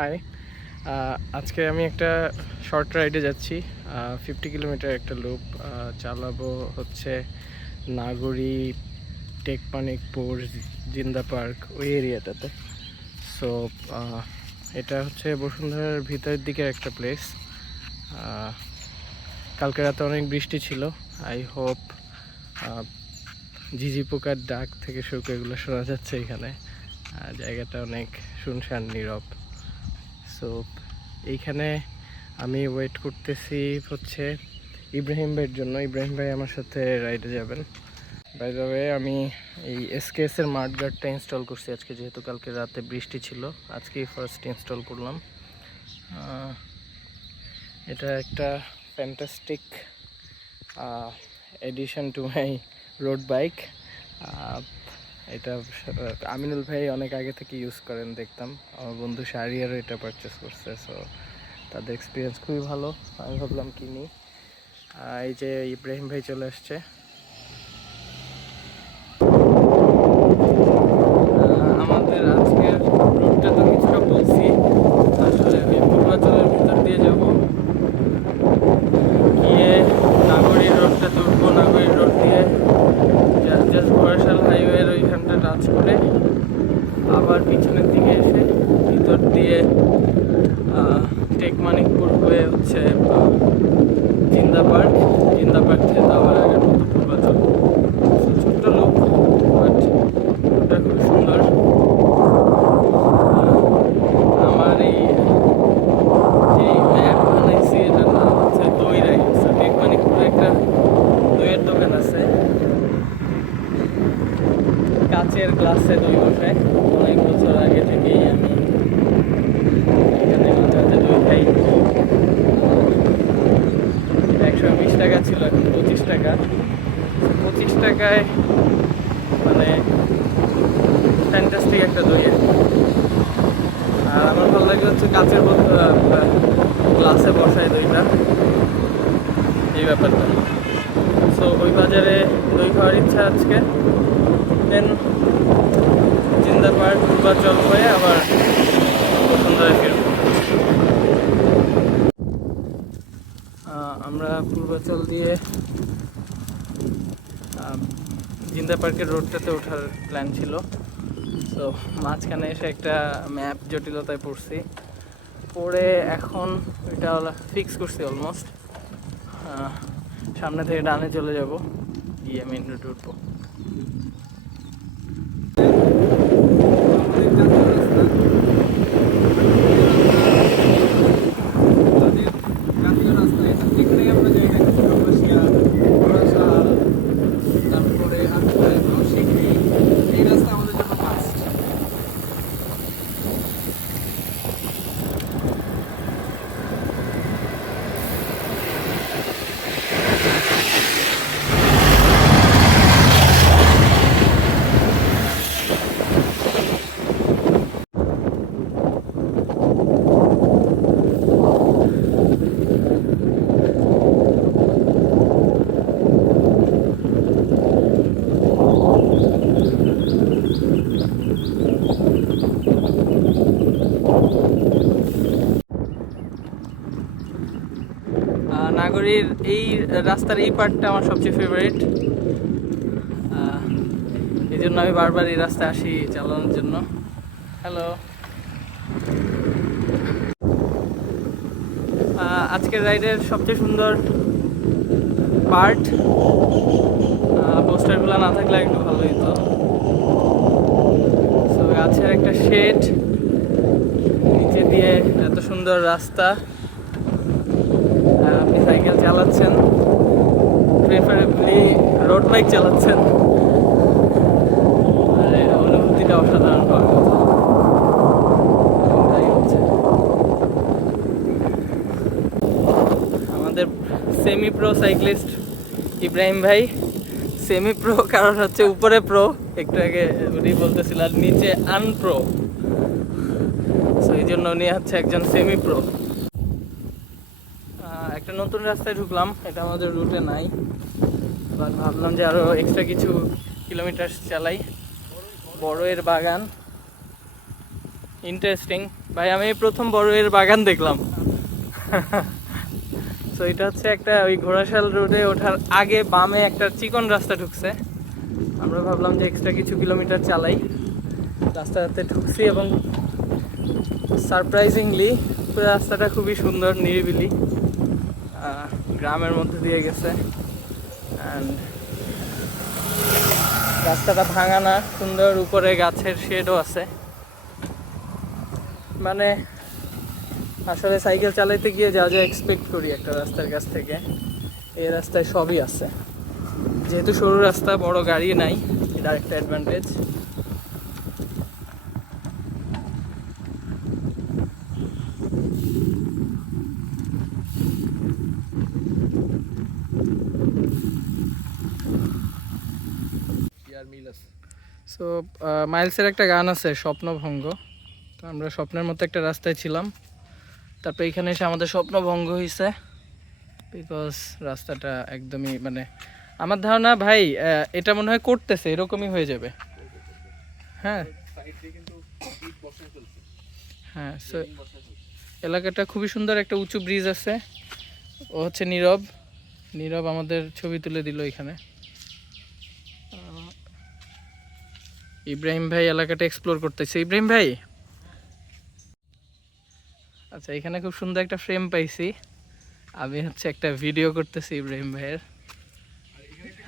High, আজকে আমি একটা শর্ট রাইডে যাচ্ছি। 50 কিলোমিটার একটা লুপ চালাবো হচ্ছে নাগরী, টেকপানিকপুর, জিন্দা পার্ক ওই এরিয়াটাতে। সো এটা হচ্ছে বসুন্ধরার ভিতরের দিকের একটা প্লেস। কালকে রাতে অনেক বৃষ্টি ছিল। আই হোপ ঝিঝি পোকার ডাক থেকে শুরু করে এগুলো শোনা যাচ্ছে এখানে। জায়গাটা অনেক শুনশান নীরব। সো এইখানে আমি ওয়েট করতেছি হচ্ছে ইব্রাহিম ভাইয়ের জন্য। ইব্রাহিম ভাই আমার সাথে রাইডে যাবেন। বাই দ্য ওয়ে, আমি এই এসকেএসের মাড গার্ডটা ইনস্টল করছি আজকে, যেহেতু কালকে রাতে বৃষ্টি ছিল। আজকেই ফার্স্ট ইনস্টল করলাম। এটা একটা fantastic addition to my road bike. এটা আমিনুল ভাই অনেক আগে থেকে ইউজ করেন দেখতাম। আমার বন্ধু শাহরিয়ারও এটা পারচেস করছে। সো তাদের এক্সপিরিয়েন্স খুবই ভালো, আমি ভাবলাম কিনি। এই যে ইব্রাহিম ভাই চলে আসছে। আমাদের আজকের রুটটা তো কিছুটা বলছি, আসলে আমি পূর্বাচলের ভিতর দিয়ে যাব, গিয়ে নাগরীর রোডটাতে উঠবো। নাগরীর রোড দিয়ে জাস্ট বরিশাল হাইওয়ের ওইখানটা টাচ করে আবার পিছনের দিকে এসে ভিতর দিয়ে টেকমানিকপুর হয়ে হচ্ছে জিন্দা পার্ক। জিন্দা পার্ক থেকে আবার আগের মতো পূর্বাচল। ছোট্ট লোক, বাট ওটা খুব সুন্দর। আমার এই যে ম্যাপ বানাইছি এটার নাম হচ্ছে দই রাইড। টেকমানিকপুরে একটা দইয়ের দোকান আছে, কাচের গ্লাসে দই বসায়। অনেক বছর আগে থেকেই আমি এখানে মাঝে মাঝে দই খাই। 120 টাকা ছিল, এখন 25 টাকা। 25 টাকায় মানে ফ্যান্টাস্টিক একটা দই। আর আমার ভালো লাগে হচ্ছে কাচের গ্লাসে বসায় দইটা, এই ব্যাপারটা। সো ওই বাজারে দই খাওয়ার ইচ্ছা আজকে। দেন জিন্দা পার্ক পূর্বাচল হয়ে আবার বসুন্ধরায় ফিরব। আমরা পূর্বাচল দিয়ে জিন্দা পার্কের রোডটাতে ওঠার প্ল্যান ছিল। তো মাঝখানে এসে একটা ম্যাপ জটিলতায় পড়ছি, পরে এখন এটা ফিক্স করছি অলমোস্ট। সামনে থেকে ডানে চলে যাব, গিয়ে মেইন রোডে উঠবো। নাগরীর এই রাস্তার এই পার্টটা আমার সবচেয়ে ফেভারিট। এই জন্য আমি বারবার এই রাস্তায় আসি চালানোর জন্য। হ্যালো, আজকের রাইডের সবচেয়ে সুন্দর পার্ট, পোস্টারগুলো না থাকলে একটু ভালো হতো। সো গাছের একটা শেড, নিচে দিয়ে এত সুন্দর রাস্তা। আপনি সাইকেল চালাচ্ছেন, প্রেফারেবলি রোড বাইক চালাচ্ছেন, আর অনুভূতিটা অসাধারণ পাওয়ার কথা। আমাদের সেমি প্রো সাইক্লিস্ট ইব্রাহিম ভাই, সেমি প্রো কারণ হচ্ছে উপরে প্রো, একটু আগে উনি বলতেছিল, আর নিচে আনপ্রো। সো এই জন্য উনি হচ্ছে একজন সেমি প্রো। একটা নতুন রাস্তায় ঢুকলাম, এটা আমাদের রুটে নাই, বাট ভাবলাম যে আরও এক্সট্রা কিছু কিলোমিটার চালাই। বড়ের বাগান, ইন্টারেস্টিং। ভাই আমি প্রথম বড়ের বাগান দেখলাম। তো এটা হচ্ছে একটা ওই ঘোড়াশাল রোডে ওঠার আগে বামে একটা চিকন রাস্তা ঢুকছে। আমরা ভাবলাম যে এক্সট্রা কিছু কিলোমিটার চালাই, রাস্তাতে ঢুকছি এবং সারপ্রাইজিংলি পুরো রাস্তাটা খুবই সুন্দর, নিরিবিলি, গ্রামের মধ্যে দিয়ে গেছে। অ্যান্ড রাস্তাটা ভাঙা না, সুন্দর, উপরে গাছের শেডও আছে। মানে আসলে সাইকেল চালাইতে গিয়ে যা যা এক্সপেক্ট করি একটা রাস্তার কাছ থেকে, এই রাস্তায় সবই আছে। যেহেতু সরু রাস্তা, বড় গাড়ি নাই, এটা একটা অ্যাডভান্টেজ। সো মাইলসের একটা গান আছে স্বপ্নভঙ্গ, তো আমরা স্বপ্নের মতো একটা রাস্তায় ছিলাম, তারপর এখানে এসে আমাদের স্বপ্ন ভঙ্গ হয়েছে। বিকজ রাস্তাটা একদমই মানে আমার ধারণা ভাই এটা মনে হয় করতেছে, এরকমই হয়ে যাবে। হ্যাঁ হ্যাঁ, সো এলাকাটা খুবই সুন্দর, একটা উঁচু ব্রিজ আছে, ও হচ্ছে নীরব। নীরব আমাদের ছবি তুলে দিল এখানে। ইব্রাহিম ভাই এলাকাটা এক্সপ্লোর করতেছে। ইব্রাহিম ভাই, আচ্ছা এখানে খুব সুন্দর একটা ফ্রেম পাইছি, আমি হচ্ছে একটা ভিডিও করতেছি ইব্রাহিম ভাইয়ের।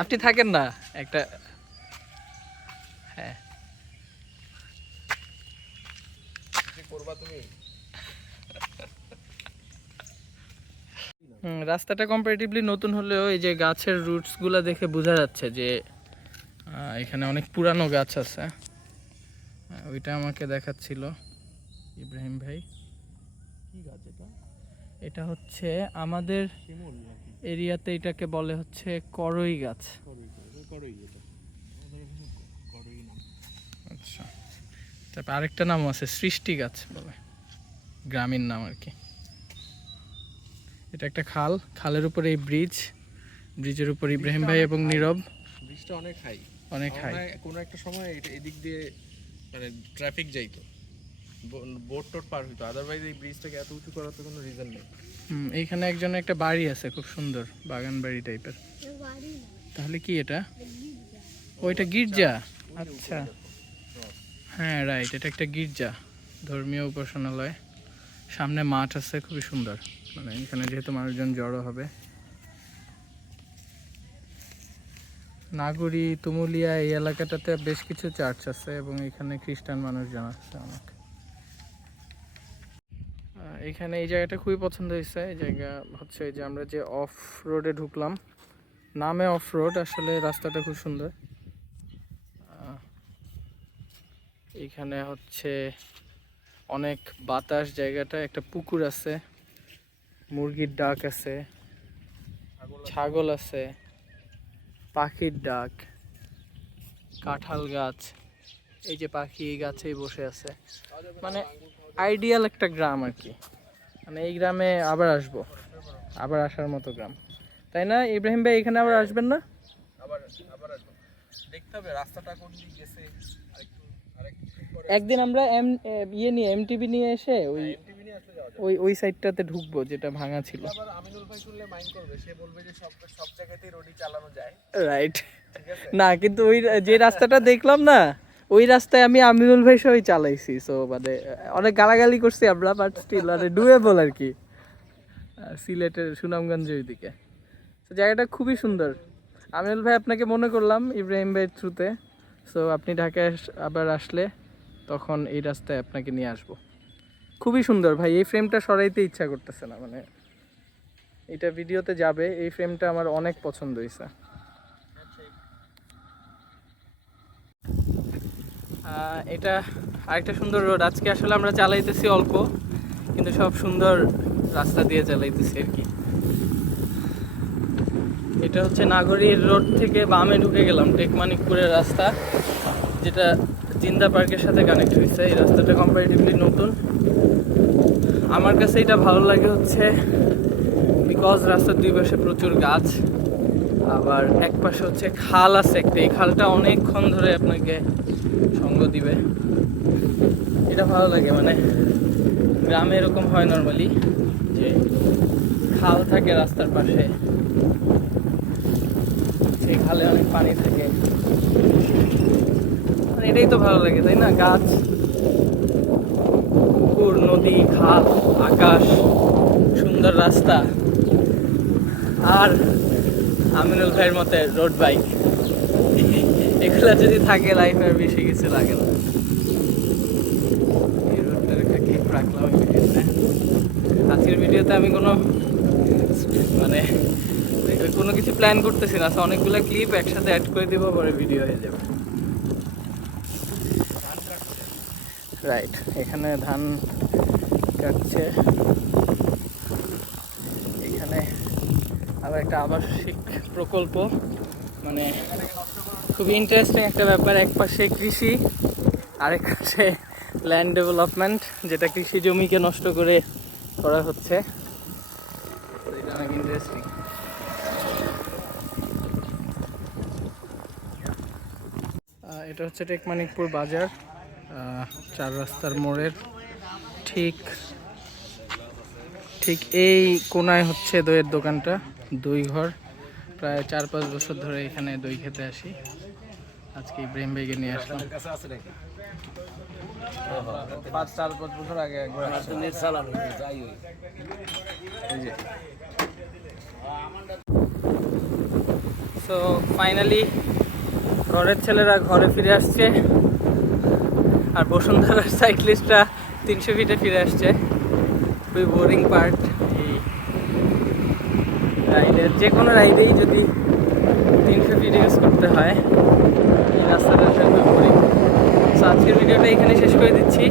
আপনি থাকেন না একটা, হ্যাঁ রাস্তাটা কম্পারেটিভলি নতুন হলেও এই যে গাছের রুটস গুলা দেখে বোঝা যাচ্ছে যে এখানে অনেক পুরানো গাছ আছে। ওইটা আমাকে দেখাচ্ছিল ইব্রাহিম ভাই। কি গাছ এটা? এটা হচ্ছে আমাদের এরিয়াতে এটাকে বলে হচ্ছে করই গাছ। আচ্ছা, তারপর আরেকটা নাম আছে সৃষ্টি গাছ বলে, গ্রামীণ নাম আর কি। এটা একটা খাল, খালের উপরে এই ব্রিজ, ব্রিজের উপর ইব্রাহিম ভাই এবং নীরব। ব্রিজটা অনেক হাই, অনেক হাই। কোনো একটা সময় এদিক দিয়ে মানে ট্রাফিক যাইতো, বোট টোট পার হইতো, আদারওয়াইজ এই ব্রিজটাকে এত উঁচু করার তো কোনো রিজন নেই। এইখানে একজনের একটা বাড়ি আছে খুব সুন্দর, বাগান বাড়ি টাইপের। তাহলে কি এটা? ওইটা গির্জা। আচ্ছা হ্যাঁ রাইট, এটা একটা গির্জা, ধর্মীয় উপাসনালয়। সামনে মাঠ আছে, খুবই সুন্দর, মানে এখানে যেহেতু মানুষজন জড়ো হবে। নাগরী, তুমুলিয়া এই এলাকাটাতে বেশ কিছু চার্চ আছে এবং এখানে খ্রিস্টান মানুষজন আছে অনেক। এখানে এই জায়গাটা খুবই পছন্দ হয়েছে। এই জায়গা হচ্ছে যে আমরা যে অফ রোডে ঢুকলাম, নামে অফ রোড, আসলে রাস্তাটা খুব সুন্দর। এখানে হচ্ছে অনেক বাতাস, জায়গাটা একটা পুকুর আছে, মুরগির ডাক আছে, ছাগল আছে, পাখির ডাক, কাঁঠাল গাছ, এই যে পাখি এই গাছেই বসে আছে। মানে আইডিয়াল একটা গ্রাম আর কি। মানে এই গ্রামে আবার আসবো, আবার আসার মতো গ্রাম, তাই না ইব্রাহিম ভাই? এখানে আবার আসবেন না? আবার আবার আসবো, দেখতে হবে রাস্তাটা কোন দিক গেছে। একদিন আমরা এমটিভি নিয়ে এসে ওই সাইডটাতে ঢুকবো যেটা ভাঙা ছিল। আবার আমিনুল ভাই শুনলে মাইন্ড করবে, সে বলবে যে সব জায়গাতেই রোডই চালানো যায়। রাইট, না কিন্তু ওই যে রাস্তাটা দেখলাম না, ওই রাস্তায় আমি আমিনুল ভাই সবাই চালাইছি। সো মানে অনেক গালাগালি করছি আমরা, বাট স্টিল মানে ডুয়েবল আর কি, সিলেটের সুনামগঞ্জের দিকে। তো জায়গাটা খুবই সুন্দর। আমিনুল ভাই আপনাকে মনে করলাম ইব্রাহিম ভাইয়ের থ্রুতে। সো আপনি ঢাকায় আবার আসলে তখন এই রাস্তায় আপনাকে নিয়ে আসবো। খুবই সুন্দর ভাই, এই ফ্রেমটা সরাইতে ইচ্ছা করতেছে না, মানে এটা ভিডিওতে যাবে। এই ফ্রেমটা আমার অনেক পছন্দ হয়েছে। এটা আরেকটা সুন্দর রোড। আজকে আসলে আমরা চালাইতেছি অল্প, কিন্তু সব সুন্দর রাস্তা দিয়ে চালাইতেছি আর কি। এটা হচ্ছে নাগরীর রোড থেকে বামে ঢুকে গেলাম টেকমানিকপুরের রাস্তা, যেটা জিন্দা পার্কের সাথে কানেক্ট হয়েছে। এই রাস্তাটা কম্পারেটিভলি নতুন। আমার কাছে এটা ভালো লাগে হচ্ছে বিকজ রাস্তার দুই পাশে প্রচুর গাছ, আবার এক পাশে হচ্ছে খাল আছে একটা, এই খালটা অনেকক্ষণ ধরে আপনাকে সঙ্গ দিবে। এটা ভালো লাগে, মানে গ্রামে এরকম হয় নর্মালি যে খাল থাকে রাস্তার পাশে, সেই খালে অনেক পানি থাকে, মানে এটাই তো ভালো লাগে তাই না? গাছ, পুকুর, নদী, খাল, আকাশ, সুন্দর রাস্তা, আর আমিনুল ভাইয়ের মতে রোড বাইক, এগুলো যদি থাকে লাইফে আর বেশি কিছু লাগে না। এই রোডটা কি রাখলাম এই ভিডিওতে। আজকের ভিডিওতে আমি মানে কোনো কিছু প্ল্যান করতেছি না, অনেকগুলো ক্লিপ একসাথে অ্যাড করে দিব, পরে ভিডিও হয়ে যাবে। রাইট, এখানে ধান কাটছে, এখানে আবার একটা আবাসিক প্রকল্প, মানে খুবই ইন্টারেস্টিং একটা ব্যাপার। এক পাশে কৃষি, আরেক পাশে ল্যান্ড ডেভেলপমেন্ট, যেটা কৃষি জমিকে নষ্ট করে করা হচ্ছে। এটা অনেক ইন্টারেস্টিং। এটা হচ্ছে টেকমানিকপুর বাজার, 4 রাস্তার মোড়ের ঠিক এই কোনায় হচ্ছে দইয়ের দোকানটা। দই ঘর, প্রায় 4-5 বছর ধরে এখানে দই খেতে আসি। আজকে ইব্রাহিম ভাইকে নিয়ে আসলাম। 4-5 বছর আগে একবার সো ফাইনালি ঘরের ছেলেরা ঘরে ফিরে আসছে, আর বসুন্ধরার সাইক্লিস্টরা 300 ফিটে ফিরে আসছে। খুবই বোরিং পার্ট এই রাইডের, যে কোনো রাইডেই যদি 300 ফিট ইউজ করতে হয়, এই রাস্তাটা খুবই বোরিং। সো আজকের ভিডিওটা এখানে শেষ করে দিচ্ছি।